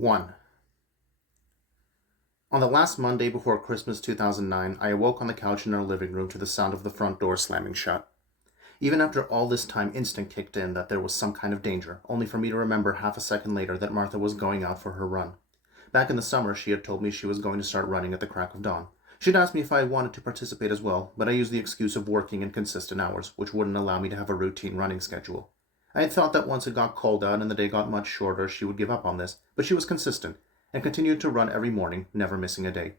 1. On the last Monday before Christmas 2009, I awoke on the couch in our living room to the sound of the front door slamming shut. Even after all this time, instinct kicked in that there was some kind of danger, only for me to remember half a second later that Martha was going out for her run. Back in the summer, she had told me she was going to start running at the crack of dawn. She'd asked me if I wanted to participate as well, but I used the excuse of working in consistent hours, which wouldn't allow me to have a routine running schedule. I had thought that once it got cold out and the day got much shorter, she would give up on this, but she was consistent and continued to run every morning, never missing a day.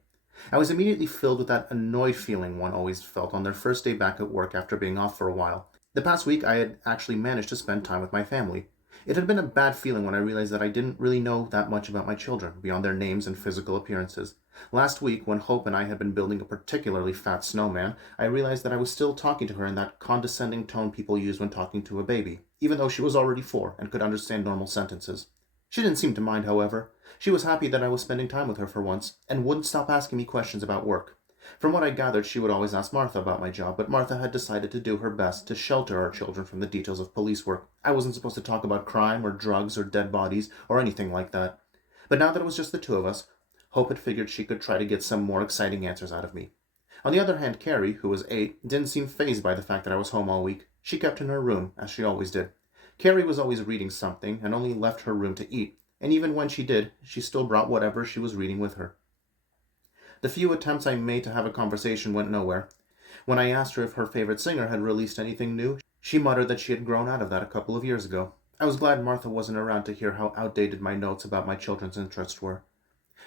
I was immediately filled with that annoyed feeling one always felt on their first day back at work after being off for a while. The past week, I had actually managed to spend time with my family. It had been a bad feeling when I realized that I didn't really know that much about my children, beyond their names and physical appearances. Last week, when Hope and I had been building a particularly fat snowman, I realized that I was still talking to her in that condescending tone people use when talking to a baby, even though she was already 4 and could understand normal sentences. She didn't seem to mind, however. She was happy that I was spending time with her for once, and wouldn't stop asking me questions about work. From what I gathered, she would always ask Martha about my job, but Martha had decided to do her best to shelter our children from the details of police work. I wasn't supposed to talk about crime or drugs or dead bodies or anything like that. But now that it was just the two of us, Hope had figured she could try to get some more exciting answers out of me. On the other hand, Carrie, who was 8, didn't seem fazed by the fact that I was home all week. She kept in her room, as she always did. Carrie was always reading something and only left her room to eat, and even when she did, she still brought whatever she was reading with her. The few attempts I made to have a conversation went nowhere. When I asked her if her favorite singer had released anything new, she muttered that she had grown out of that a couple of years ago. I was glad Martha wasn't around to hear how outdated my notes about my children's interests were.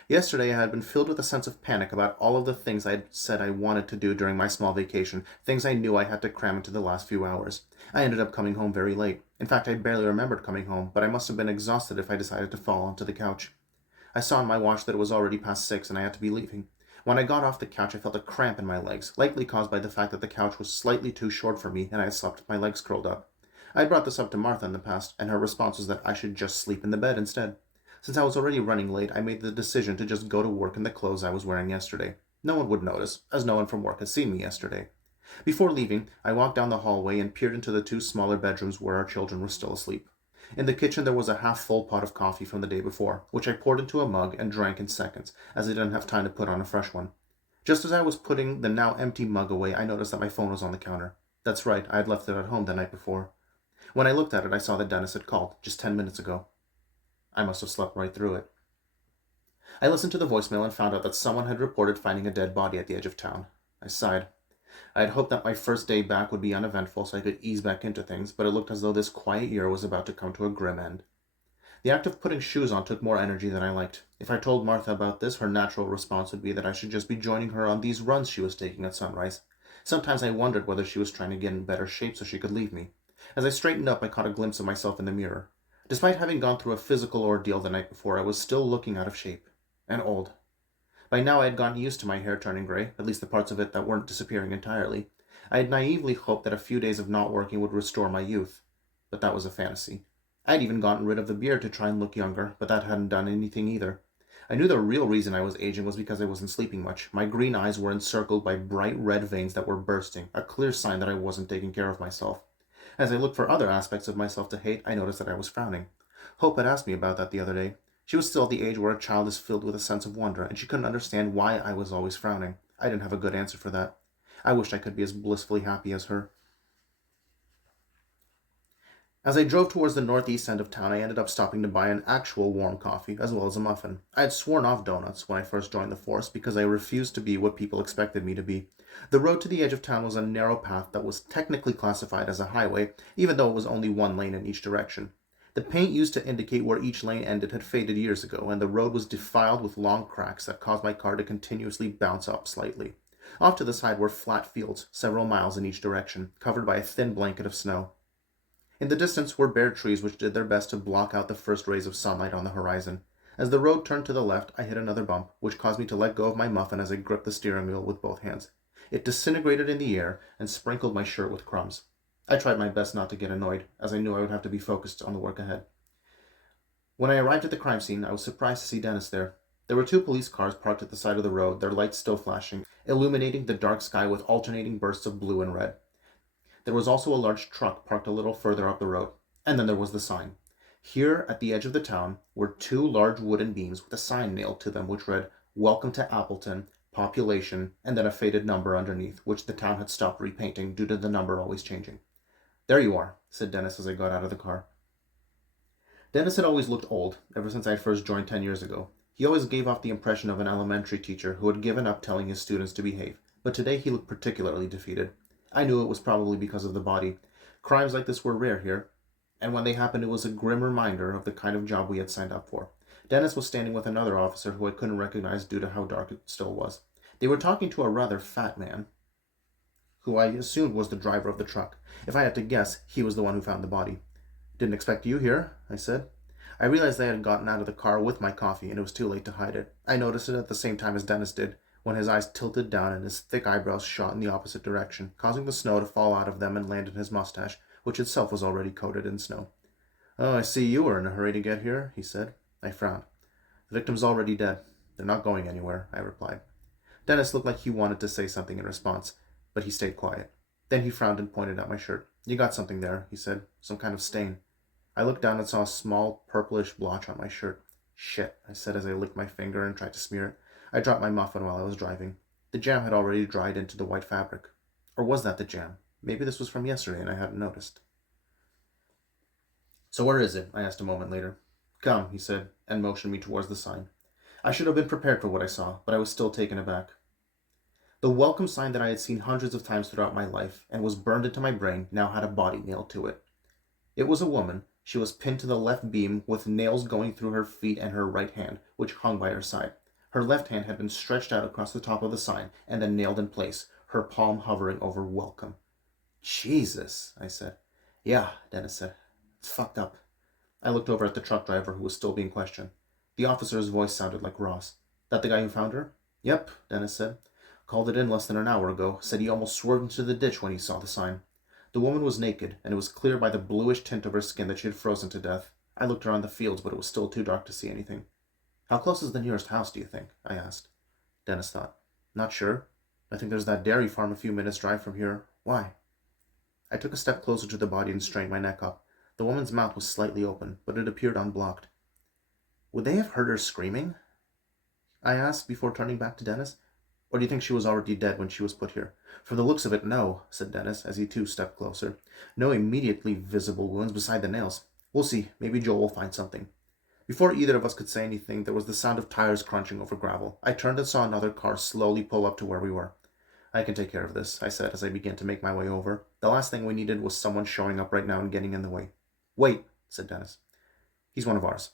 Yesterday I had been filled with a sense of panic about all of the things I had said I wanted to do during my small vacation, things I knew I had to cram into the last few hours. I ended up coming home very late. In fact, I barely remembered coming home, but I must have been exhausted if I decided to fall onto the couch. I saw on my watch that it was already past 6 and I had to be leaving. When I got off the couch, I felt a cramp in my legs, likely caused by the fact that the couch was slightly too short for me and I had slept with my legs curled up. I had brought this up to Martha in the past, and her response was that I should just sleep in the bed instead. Since I was already running late, I made the decision to just go to work in the clothes I was wearing yesterday. No one would notice, as no one from work had seen me yesterday. Before leaving, I walked down the hallway and peered into the 2 smaller bedrooms where our children were still asleep. In the kitchen there was a half-full pot of coffee from the day before, which I poured into a mug and drank in seconds, as I didn't have time to put on a fresh one. Just as I was putting the now empty mug away, I noticed that my phone was on the counter. That's right, I had left it at home the night before. When I looked at it, I saw that Dennis had called, just 10 minutes ago. I must have slept right through it. I listened to the voicemail and found out that someone had reported finding a dead body at the edge of town. I sighed. I had hoped that my first day back would be uneventful so I could ease back into things, but it looked as though this quiet year was about to come to a grim end. The act of putting shoes on took more energy than I liked. If I told Martha about this, her natural response would be that I should just be joining her on these runs she was taking at sunrise. Sometimes I wondered whether she was trying to get in better shape so she could leave me. As I straightened up, I caught a glimpse of myself in the mirror. Despite having gone through a physical ordeal the night before, I was still looking out of shape. And old. By now I had gotten used to my hair turning gray, at least the parts of it that weren't disappearing entirely. I had naively hoped that a few days of not working would restore my youth. But that was a fantasy. I had even gotten rid of the beard to try and look younger, but that hadn't done anything either. I knew the real reason I was aging was because I wasn't sleeping much. My green eyes were encircled by bright red veins that were bursting, a clear sign that I wasn't taking care of myself. As I looked for other aspects of myself to hate, I noticed that I was frowning. Hope had asked me about that the other day. She was still at the age where a child is filled with a sense of wonder, and she couldn't understand why I was always frowning. I didn't have a good answer for that. I wished I could be as blissfully happy as her. As I drove towards the northeast end of town, I ended up stopping to buy an actual warm coffee, as well as a muffin. I had sworn off donuts when I first joined the force because I refused to be what people expected me to be. The road to the edge of town was a narrow path that was technically classified as a highway, even though it was only one lane in each direction. The paint used to indicate where each lane ended had faded years ago, and the road was defiled with long cracks that caused my car to continuously bounce up slightly. Off to the side were flat fields, several miles in each direction, covered by a thin blanket of snow. In the distance were bare trees which did their best to block out the first rays of sunlight on the horizon. As the road turned to the left, I hit another bump, which caused me to let go of my muffin as I gripped the steering wheel with both hands. It disintegrated in the air and sprinkled my shirt with crumbs. I tried my best not to get annoyed, as I knew I would have to be focused on the work ahead. When I arrived at the crime scene, I was surprised to see Dennis there. There were 2 police cars parked at the side of the road, their lights still flashing, illuminating the dark sky with alternating bursts of blue and red. There was also a large truck parked a little further up the road. And then there was the sign. Here, at the edge of the town, were two large wooden beams with a sign nailed to them which read, "Welcome to Appleton, population," and then a faded number underneath, which the town had stopped repainting due to the number always changing. "There you are," said Dennis as I got out of the car. Dennis had always looked old, ever since I had first joined 10 years ago. He always gave off the impression of an elementary teacher who had given up telling his students to behave, but today he looked particularly defeated. I knew it was probably because of the body. Crimes like this were rare here, and when they happened it was a grim reminder of the kind of job we had signed up for. Dennis was standing with another officer who I couldn't recognize due to how dark it still was. They were talking to a rather fat man, who I assumed was the driver of the truck. If I had to guess, he was the one who found the body. "Didn't expect you here," I said. I realized I had gotten out of the car with my coffee, and it was too late to hide it. I noticed it at the same time as Dennis did, when his eyes tilted down and his thick eyebrows shot in the opposite direction, causing the snow to fall out of them and land in his mustache, which itself was already coated in snow. "Oh, I see you were in a hurry to get here," he said. I frowned. "The victim's already dead. They're not going anywhere," I replied. Dennis looked like he wanted to say something in response, but he stayed quiet. Then he frowned and pointed at my shirt. "You got something there," he said. "Some kind of stain." I looked down and saw a small purplish blotch on my shirt. "Shit," I said as I licked my finger and tried to smear it. I dropped my muffin while I was driving. The jam had already dried into the white fabric. Or was that the jam? Maybe this was from yesterday and I hadn't noticed. "So where is it?" I asked a moment later. "Come," he said, and motioned me towards the sign. I should have been prepared for what I saw, but I was still taken aback. The welcome sign that I had seen hundreds of times throughout my life and was burned into my brain now had a body nailed to it. It was a woman. She was pinned to the left beam with nails going through her feet and her right hand, which hung by her side. Her left hand had been stretched out across the top of the sign and then nailed in place, her palm hovering over welcome. "Jesus," I said. "Yeah," Dennis said. "It's fucked up." I looked over at the truck driver who was still being questioned. The officer's voice sounded like Ross. "That the guy who found her?" "Yep," Dennis said. "Called it in less than an hour ago. Said he almost swerved into the ditch when he saw the sign." The woman was naked, and it was clear by the bluish tint of her skin that she had frozen to death. I looked around the fields, but it was still too dark to see anything. "How close is the nearest house, do you think?" I asked. Dennis thought. "Not sure. I think there's that dairy farm a few minutes' drive from here. Why?" I took a step closer to the body and strained my neck up. The woman's mouth was slightly open, but it appeared unblocked. "Would they have heard her screaming?" I asked before turning back to Dennis. "Or do you think she was already dead when she was put here?" "From the looks of it, no," said Dennis, as he too stepped closer. "No immediately visible wounds beside the nails. We'll see. Maybe Joel will find something." Before either of us could say anything, there was the sound of tires crunching over gravel. I turned and saw another car slowly pull up to where we were. "I can take care of this," I said as I began to make my way over. The last thing we needed was someone showing up right now and getting in the way. "Wait," said Dennis. "He's one of ours."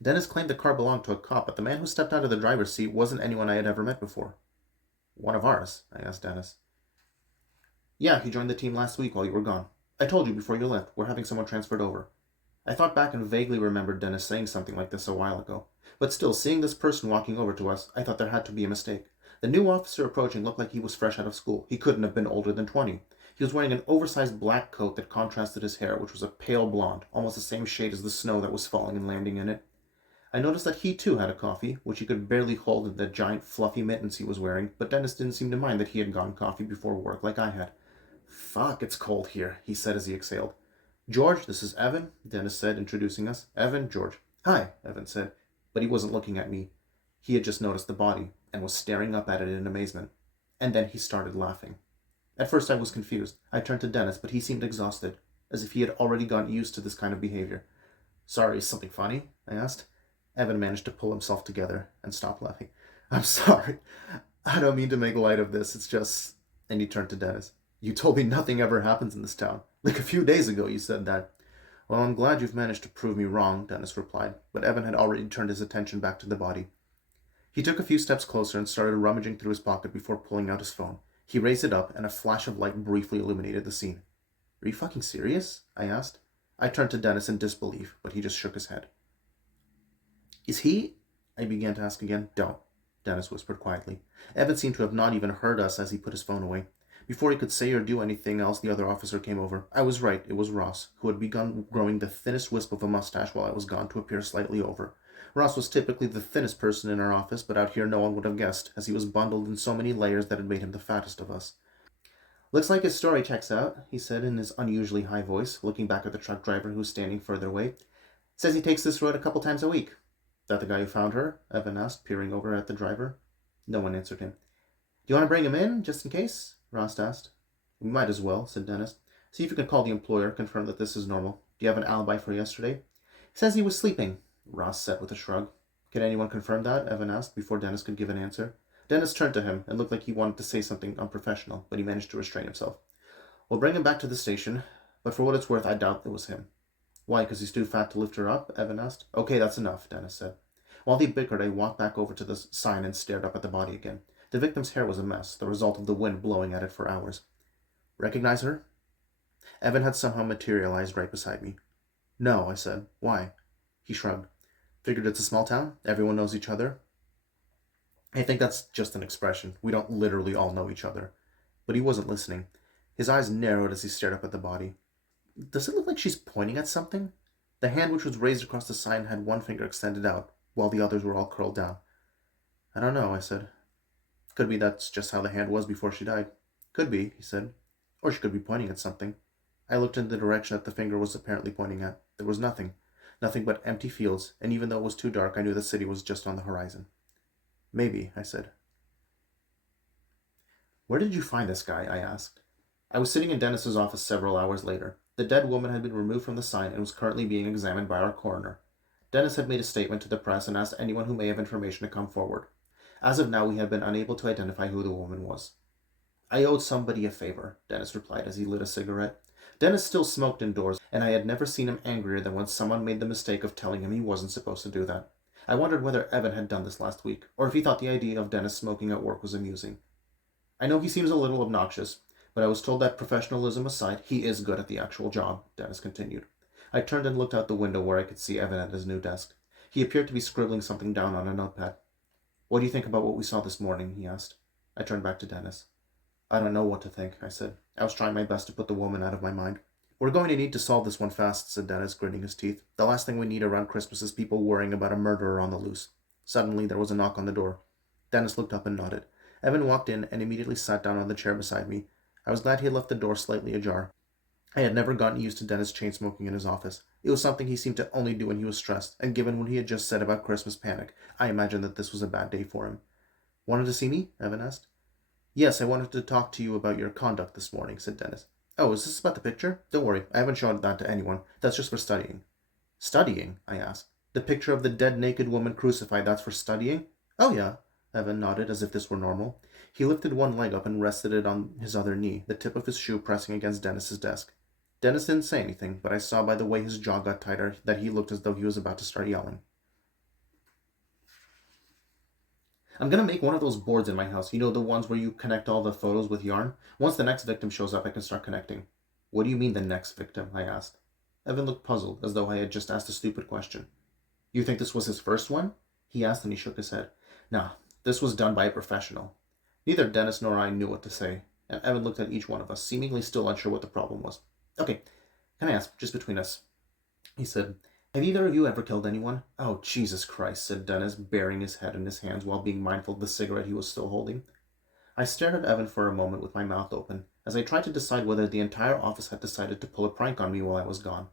Dennis claimed the car belonged to a cop, but the man who stepped out of the driver's seat wasn't anyone I had ever met before. "One of ours?" I asked Dennis. "Yeah, he joined the team last week while you were gone. I told you before you left, we're having someone transferred over." I thought back and vaguely remembered Dennis saying something like this a while ago. But still, seeing this person walking over to us, I thought there had to be a mistake. The new officer approaching looked like he was fresh out of school. He couldn't have been older than 20. He was wearing an oversized black coat that contrasted his hair, which was a pale blonde, almost the same shade as the snow that was falling and landing in it. I noticed that he too had a coffee, which he could barely hold in the giant fluffy mittens he was wearing, but Dennis didn't seem to mind that he had gotten coffee before work like I had. "Fuck, it's cold here," he said as he exhaled. "George, this is Evan," Dennis said, introducing us. "Evan, George." "Hi," Evan said, but he wasn't looking at me. He had just noticed the body and was staring up at it in amazement. And then he started laughing. At first I was confused. I turned to Dennis, but he seemed exhausted, as if he had already gotten used to this kind of behavior. "Sorry, is something funny?" I asked. Evan managed to pull himself together and stop laughing. "I'm sorry. I don't mean to make light of this. It's just..." And he turned to Dennis. "You told me nothing ever happens in this town. Like a few days ago you said that." "Well, I'm glad you've managed to prove me wrong," Dennis replied, but Evan had already turned his attention back to the body. He took a few steps closer and started rummaging through his pocket before pulling out his phone. He raised it up, and a flash of light briefly illuminated the scene. "Are you fucking serious?" I asked. I turned to Dennis in disbelief, but he just shook his head. "Is he..." I began to ask again. "Don't," Dennis whispered quietly. Evan seemed to have not even heard us as he put his phone away. Before he could say or do anything else, the other officer came over. I was right, it was Ross, who had begun growing the thinnest wisp of a mustache while I was gone to appear slightly over. Ross was typically the thinnest person in our office, but out here no one would have guessed, as he was bundled in so many layers that had made him the fattest of us. "Looks like his story checks out," he said in his unusually high voice, looking back at the truck driver who was standing further away. Says he takes this road a couple times a week. That the guy who found her? Evan asked, peering over at the driver. No one answered him. Do you want to bring him in, just in case? Ross asked. We might as well, said Dennis. See if you can call the employer, confirm that this is normal. Do you have an alibi for yesterday? He says he was sleeping, Ross said with a shrug. Can anyone confirm that? Evan asked, before Dennis could give an answer. Dennis turned to him and looked like he wanted to say something unprofessional, but he managed to restrain himself. We'll bring him back to the station, but for what it's worth, I doubt it was him. Why, because he's too fat to lift her up? Evan asked. Okay, that's enough, Dennis said. While they bickered, I walked back over to the sign and stared up at the body again. The victim's hair was a mess, the result of the wind blowing at it for hours. Recognize her? Evan had somehow materialized right beside me. No, I said. Why? He shrugged. Figured it's a small town. Everyone knows each other. I think that's just an expression. We don't literally all know each other. But he wasn't listening. His eyes narrowed as he stared up at the body. Does it look like she's pointing at something? The hand which was raised across the sign had one finger extended out, while the others were all curled down. I don't know, I said. Could be that's just how the hand was before she died. Could be, he said. Or she could be pointing at something. I looked in the direction that the finger was apparently pointing at. There was nothing. Nothing but empty fields, and even though it was too dark, I knew the city was just on the horizon. Maybe, I said. Where did you find this guy? I asked. I was sitting in Dennis's office several hours later. The dead woman had been removed from the sign and was currently being examined by our coroner. Dennis had made a statement to the press and asked anyone who may have information to come forward. As of now, we had been unable to identify who the woman was. I owed somebody a favor, Dennis replied as he lit a cigarette. Dennis still smoked indoors, and I had never seen him angrier than when someone made the mistake of telling him he wasn't supposed to do that. I wondered whether Evan had done this last week, or if he thought the idea of Dennis smoking at work was amusing. I know he seems a little obnoxious, but I was told that professionalism aside, he is good at the actual job, Dennis continued. I turned and looked out the window where I could see Evan at his new desk. He appeared to be scribbling something down on a notepad. What do you think about what we saw this morning? He asked. I turned back to Dennis. I don't know what to think, I said. I was trying my best to put the woman out of my mind. We're going to need to solve this one fast, said Dennis, gritting his teeth. The last thing we need around Christmas is people worrying about a murderer on the loose. Suddenly, there was a knock on the door. Dennis looked up and nodded. Evan walked in and immediately sat down on the chair beside me. I was glad he had left the door slightly ajar. I had never gotten used to Dennis chain-smoking in his office. It was something he seemed to only do when he was stressed, and given what he had just said about Christmas panic, I imagined that this was a bad day for him. Wanted to see me? Evan asked. Yes, I wanted to talk to you about your conduct this morning, said Dennis. Oh, is this about the picture? Don't worry, I haven't shown that to anyone. That's just for studying. Studying? I asked. The picture of the dead naked woman crucified, that's for studying? Oh yeah, Evan nodded as if this were normal. He lifted one leg up and rested it on his other knee, the tip of his shoe pressing against Dennis's desk. Dennis didn't say anything, but I saw by the way his jaw got tighter that he looked as though he was about to start yelling. I'm going to make one of those boards in my house, you know, the ones where you connect all the photos with yarn. Once the next victim shows up, I can start connecting. What do you mean the next victim? I asked. Evan looked puzzled, as though I had just asked a stupid question. You think this was his first one? He asked, and he shook his head. Nah, this was done by a professional. Neither Dennis nor I knew what to say, and Evan looked at each one of us, seemingly still unsure what the problem was. Okay, can I ask, just between us? He said, have either of you ever killed anyone? Oh, Jesus Christ, said Dennis, burying his head in his hands while being mindful of the cigarette he was still holding. I stared at Evan for a moment with my mouth open, as I tried to decide whether the entire office had decided to pull a prank on me while I was gone.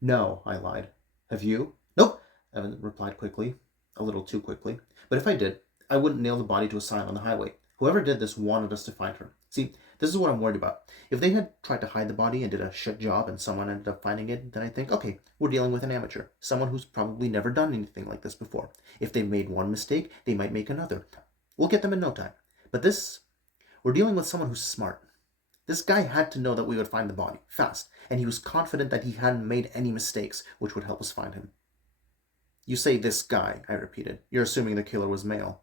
No, I lied. Have you? Nope, Evan replied quickly, a little too quickly. But if I did, I wouldn't nail the body to a sign on the highway. Whoever did this wanted us to find her. See, this is what I'm worried about. If they had tried to hide the body and did a shit job and someone ended up finding it, then I think, okay, we're dealing with an amateur, someone who's probably never done anything like this before. If they made one mistake, they might make another. We'll get them in no time. But this, we're dealing with someone who's smart. This guy had to know that we would find the body, fast, and he was confident that he hadn't made any mistakes, which would help us find him. You say this guy, I repeated. You're assuming the killer was male.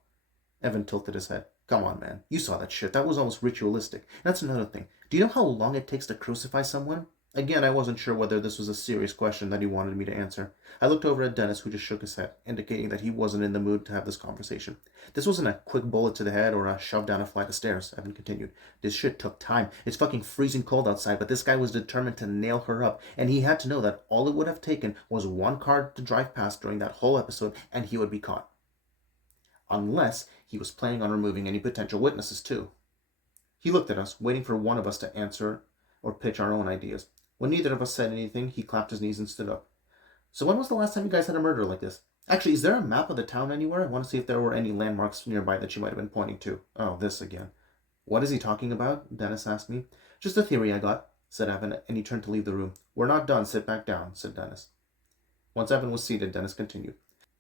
Evan tilted his head. Come on, man. You saw that shit. That was almost ritualistic. That's another thing. Do you know how long it takes to crucify someone? Again, I wasn't sure whether this was a serious question that he wanted me to answer. I looked over at Dennis, who just shook his head, indicating that he wasn't in the mood to have this conversation. This wasn't a quick bullet to the head or a shove down a flight of stairs, Evan continued. This shit took time. It's fucking freezing cold outside, but this guy was determined to nail her up, and he had to know that all it would have taken was one car to drive past during that whole episode, and he would be caught. Unless he was planning on removing any potential witnesses, too. He looked at us, waiting for one of us to answer or pitch our own ideas. When neither of us said anything, he clapped his knees and stood up. So when was the last time you guys had a murder like this? Actually, is there a map of the town anywhere? I want to see if there were any landmarks nearby that you might have been pointing to. Oh, this again. What is he talking about? Dennis asked me. Just a theory I got, said Evan, and he turned to leave the room. We're not done. Sit back down, said Dennis. Once Evan was seated, Dennis continued.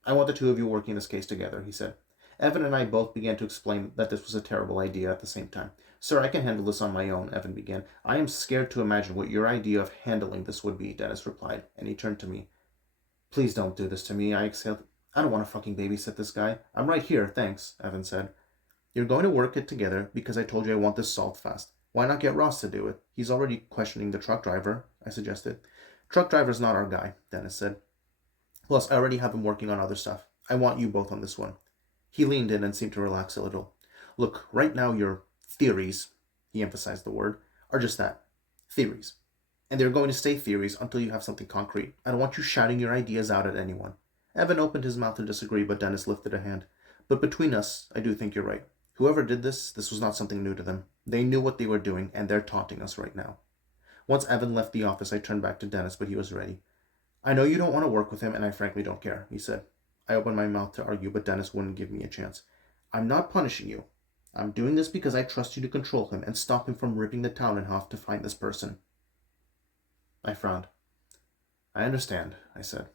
I want the two of you working this case together, he said. Evan and I both began to explain that this was a terrible idea at the same time. Sir, I can handle this on my own, Evan began. I am scared to imagine what your idea of handling this would be, Dennis replied, and he turned to me. Please don't do this to me, I exhaled. I don't want to fucking babysit this guy. I'm right here, thanks, Evan said. You're going to work it together because I told you I want this solved fast. Why not get Ross to do it? He's already questioning the truck driver, I suggested. Truck driver's not our guy, Dennis said. Plus, I already have him working on other stuff. I want you both on this one. He leaned in and seemed to relax a little. Look, right now your theories, he emphasized the word, are just that. Theories. And they're going to stay theories until you have something concrete. I don't want you shouting your ideas out at anyone. Evan opened his mouth to disagree, but Dennis lifted a hand. But between us, I do think you're right. Whoever did this was not something new to them. They knew what they were doing, and they're taunting us right now. Once Evan left the office, I turned back to Dennis, but he was ready. I know you don't want to work with him, and I frankly don't care, he said. I opened my mouth to argue, but Dennis wouldn't give me a chance. I'm not punishing you. I'm doing this because I trust you to control him and stop him from ripping the town in half to find this person. I frowned. I understand, I said.